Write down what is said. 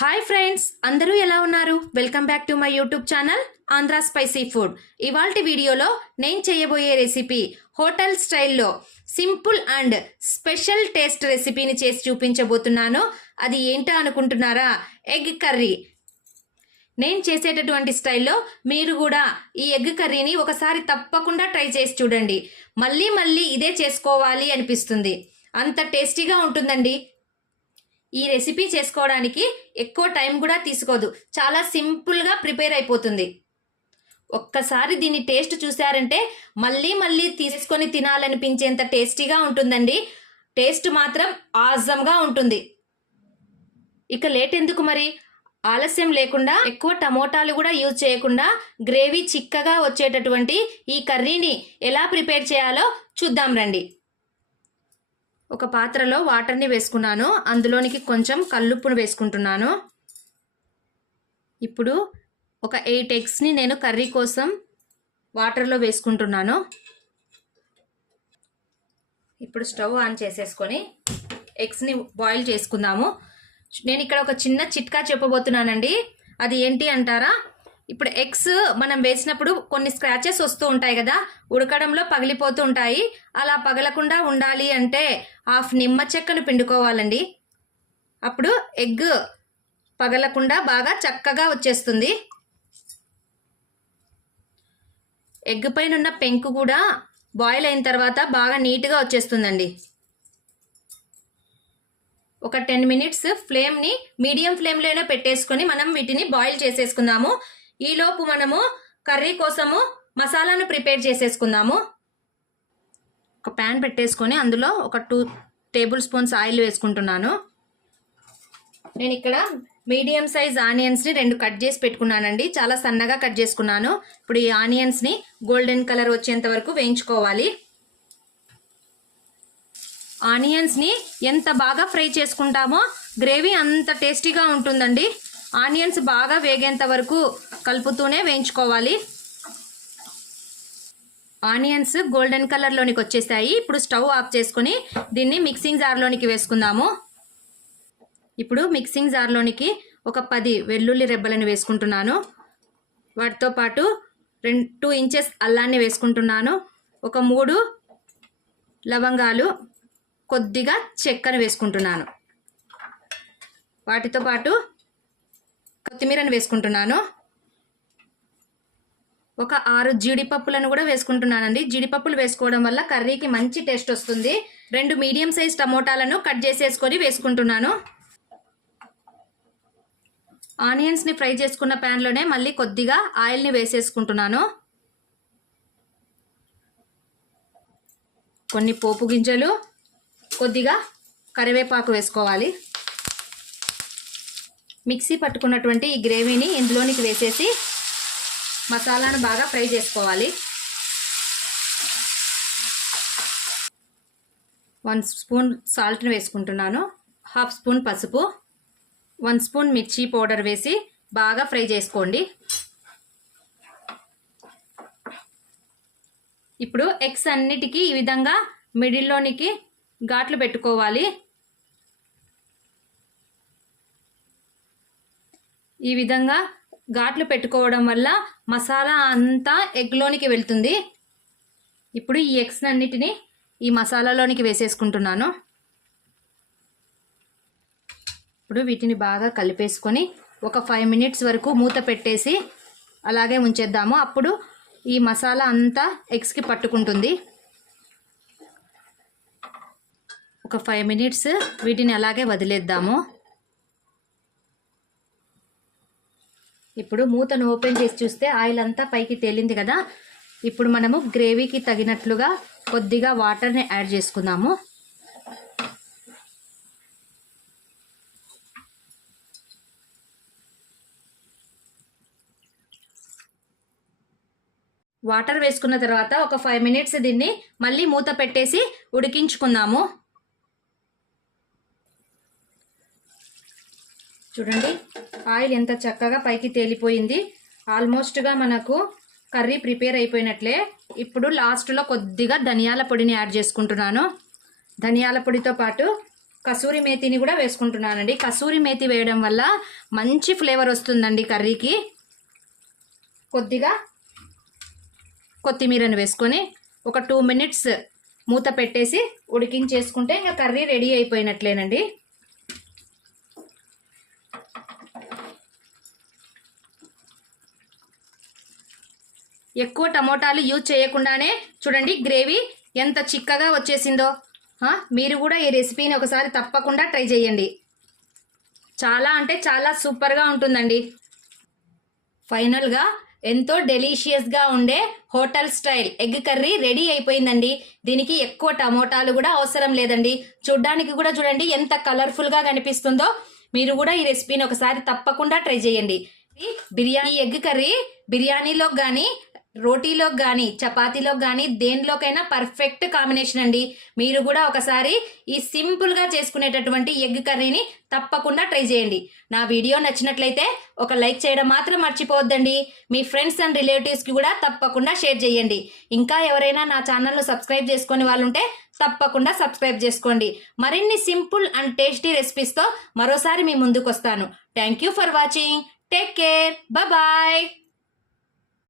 Hi friends, అందరూ ఎలా ఉన్నారు? Welcome back to my YouTube channel Andhra spicy food. ఇవాల్టి వీడియోలో నేను చేయబోయే రెసిపీ హోటల్ స్టైల్లో సింపుల్ అండ్ స్పెషల్ టేస్ట్ రెసిపీని చేసి చూపించబోతున్నాను. అది ఏంటో అనుకుంటున్నారా? Egg curry. నేను చేసేటటువంటి స్టైల్లో మీరు కూడా ఈ ఎగ్ కర్రీని ఒకసారి తప్పకుండా ట్రై చేసి చూడండి. మళ్ళీ మళ్ళీ ఇదే చేసుకోవాలి అనిపిస్తుంది. అంత టేస్టీగా ఉంటుందండి. ఈ రెసిపీ చేసుకోవడానికి ఎక్కువ టైం కూడా తీసుకోదు. చాలా సింపుల్గా ప్రిపేర్ అయిపోతుంది. ఒక్కసారి దీని టేస్ట్ చూసారంటే మళ్ళీ మళ్ళీ తీసుకొని తినాలనిపించేంత టేస్టీగా ఉంటుందండి. టేస్ట్ మాత్రం ఆజంగా ఉంటుంది. ఇక లేట్ ఎందుకు మరి, ఆలస్యం లేకుండా ఎక్కువ టమోటాలు కూడా యూజ్ చేయకుండా గ్రేవీ చిక్కగా వచ్చేటటువంటి ఈ కర్రీని ఎలా ప్రిపేర్ చేయాలో చూద్దాం రండి. ఒక పాత్రలో వాటర్ని వేసుకున్నాను. అందులోనికి కొంచెం కల్లుప్పును వేసుకుంటున్నాను. ఇప్పుడు ఒక 8 ఎగ్స్ని నేను కర్రీ కోసం వాటర్లో వేసుకుంటున్నాను. ఇప్పుడు స్టవ్ ఆన్ చేసేసుకొని ఎగ్స్ని బాయిల్ చేసుకుందాము. నేను ఇక్కడ ఒక చిన్న చిట్కా చెప్పబోతున్నానండి. అది ఏంటి అంటారా? ఇప్పుడు ఎగ్స్ మనం వేసినప్పుడు కొన్ని స్క్రాచెస్ వస్తూ ఉంటాయి కదా, ఉడకడంలో పగిలిపోతూ ఉంటాయి. అలా పగలకుండా ఉండాలి అంటే హాఫ్ నిమ్మ చెక్కను పిండుకోవాలండి. అప్పుడు ఎగ్ పగలకుండా బాగా చక్కగా వచ్చేస్తుంది. ఎగ్ పైన ఉన్న పెంకు కూడా బాయిల్ అయిన తర్వాత బాగా నీట్గా వచ్చేస్తుందండి. ఒక 10 మినిట్స్ ఫ్లేమ్ని మీడియం ఫ్లేమ్లోనే పెట్టేసుకొని మనం వీటిని బాయిల్ చేసేసుకుందాము. ఈలోపు మనము కర్రీ కోసము మసాలాను ప్రిపేర్ చేసేసుకుందాము. ఒక ప్యాన్ పెట్టేసుకొని అందులో ఒక 2 టేబుల్ స్పూన్స్ ఆయిల్ వేసుకుంటున్నాను. నేను ఇక్కడ మీడియం సైజ్ ఆనియన్స్ని 2 కట్ చేసి పెట్టుకున్నానండి. చాలా సన్నగా కట్ చేసుకున్నాను. ఇప్పుడు ఈ ఆనియన్స్ని గోల్డెన్ కలర్ వచ్చేంత వరకు వేయించుకోవాలి. ఆనియన్స్ని ఎంత బాగా ఫ్రై చేసుకుంటామో గ్రేవీ అంత టేస్టీగా ఉంటుందండి. ఆనియన్స్ బాగా వేగేంత వరకు కలుపుతూనే వేయించుకోవాలి. ఆనియన్స్ గోల్డెన్ కలర్లోనికి వచ్చేసాయి. ఇప్పుడు స్టవ్ ఆఫ్ చేసుకొని దీన్ని మిక్సింగ్ జార్లోనికి వేసుకుందాము. ఇప్పుడు మిక్సింగ్ జార్లోనికి ఒక 10 వెల్లుల్లి రెబ్బలను వేసుకుంటున్నాను. వాటితో పాటు 2 ఇంచెస్ అల్లాన్ని వేసుకుంటున్నాను. ఒక 3 లవంగాలు, కొద్దిగా చెక్కను వేసుకుంటున్నాను. వాటితో పాటు కొత్తిమీరను వేసుకుంటున్నాను. ఒక 6 జీడిపప్పులను కూడా వేసుకుంటున్నానండి. జీడిపప్పులు వేసుకోవడం వల్ల కర్రీకి మంచి టేస్ట్ వస్తుంది. 2 మీడియం సైజ్ టమోటాలను కట్ చేసేసుకొని వేసుకుంటున్నాను. ఆనియన్స్ని ఫ్రై చేసుకున్న ప్యాన్లోనే మళ్ళీ కొద్దిగా ఆయిల్ని వేసేసుకుంటున్నాను. కొన్ని పోపు గింజలు, కొద్దిగా కరివేపాకు వేసుకోవాలి. మిక్సీ పట్టుకున్నటువంటి ఈ గ్రేవీని ఇందులోనికి వేసేసి మసాలాను బాగా ఫ్రై చేసుకోవాలి. 1 స్పూన్ సాల్ట్ని వేసుకుంటున్నాను. 1/2 స్పూన్ పసుపు, 1 స్పూన్ మిర్చి పౌడర్ వేసి బాగా ఫ్రై చేసుకోండి. ఇప్పుడు ఎగ్స్ అన్నిటికీ ఈ విధంగా మిడిల్లోనికి ఘాట్లు పెట్టుకోవాలి. ఈ విధంగా ఘాట్లు పెట్టుకోవడం వల్ల మసాలా అంతా ఎగ్లోనికి వెళ్తుంది. ఇప్పుడు ఈ ఎగ్స్ అన్నిటిని ఈ మసాలాలోనికి వేసేసుకుంటున్నాను. ఇప్పుడు వీటిని బాగా కలిపేసుకొని ఒక 5 మినిట్స్ వరకు మూత పెట్టేసి అలాగే ఉంచేద్దాము. అప్పుడు ఈ మసాలా అంతా ఎగ్స్కి పట్టుకుంటుంది. ఒక 5 మినిట్స్ వీటిని అలాగే వదిలేద్దాము. ఇప్పుడు మూతను ఓపెన్ చేసి చూస్తే ఆయిల్ అంతా పైకి తేలింది కదా. ఇప్పుడు మనము గ్రేవీకి తగినట్లుగా కొద్దిగా వాటర్ని యాడ్ చేసుకుందాము. వాటర్ వేసుకున్న తర్వాత ఒక 5 మినిట్స్ దీన్ని మళ్ళీ మూత పెట్టేసి ఉడికించుకుందాము. చూడండి, ఆయిల్ ఎంత చక్కగా పైకి తేలిపోయింది. ఆల్మోస్ట్గా మనకు కర్రీ ప్రిపేర్ అయిపోయినట్లే. ఇప్పుడు లాస్ట్లో కొద్దిగా ధనియాల పొడిని యాడ్ చేసుకుంటున్నాను. ధనియాల పొడితో పాటు కసూరి మేతిని కూడా వేసుకుంటున్నానండి. కసూరి మేతి వేయడం వల్ల మంచి ఫ్లేవర్ వస్తుందండి కర్రీకి. కొద్దిగా కొత్తిమీరను వేసుకొని ఒక 2 మినిట్స్ మూత పెట్టేసి ఉడికించేసుకుంటే ఇంకా కర్రీ రెడీ అయిపోయినట్లేనండి. ఎక్కువ టమోటాలు యూజ్ చేయకుండానే చూడండి గ్రేవీ ఎంత చిక్కగా వచ్చేసిందో. మీరు కూడా ఈ రెసిపీని ఒకసారి తప్పకుండా ట్రై చేయండి. చాలా అంటే చాలా సూపర్గా ఉంటుందండి. ఫైనల్గా ఎంతో డెలీషియస్గా ఉండే hotel style egg curry ready అయిపోయిందండి. దీనికి ఎక్కువ టమోటాలు కూడా అవసరం లేదండి. చూడ్డానికి కూడా చూడండి ఎంత కలర్ఫుల్గా కనిపిస్తుందో. మీరు కూడా ఈ రెసిపీని ఒకసారి తప్పకుండా ట్రై చేయండి. బిర్యానీ ఎగ్ కర్రీ బిర్యానీలోకి కానీ, రోటీలోకి కానీ, చపాతీలోకి కానీ దేనిలోకైనా పర్ఫెక్ట్ కాంబినేషన్ అండి. మీరు కూడా ఒకసారి ఈ సింపుల్గా చేసుకునేటటువంటి ఎగ్ కర్రీని తప్పకుండా ట్రై చేయండి. నా వీడియో నచ్చినట్లయితే ఒక లైక్ చేయడం మాత్రం మర్చిపోవద్దండి. మీ ఫ్రెండ్స్ అండ్ రిలేటివ్స్కి కూడా తప్పకుండా షేర్ చేయండి. ఇంకా ఎవరైనా నా ఛానల్ను సబ్స్క్రైబ్ చేసుకునే వాళ్ళు ఉంటే తప్పకుండా సబ్స్క్రైబ్ చేసుకోండి. మరిన్ని సింపుల్ అండ్ టేస్టీ రెసిపీస్తో మరోసారి మీ ముందుకు వస్తాను. Thank you for watching. Take care. Bye.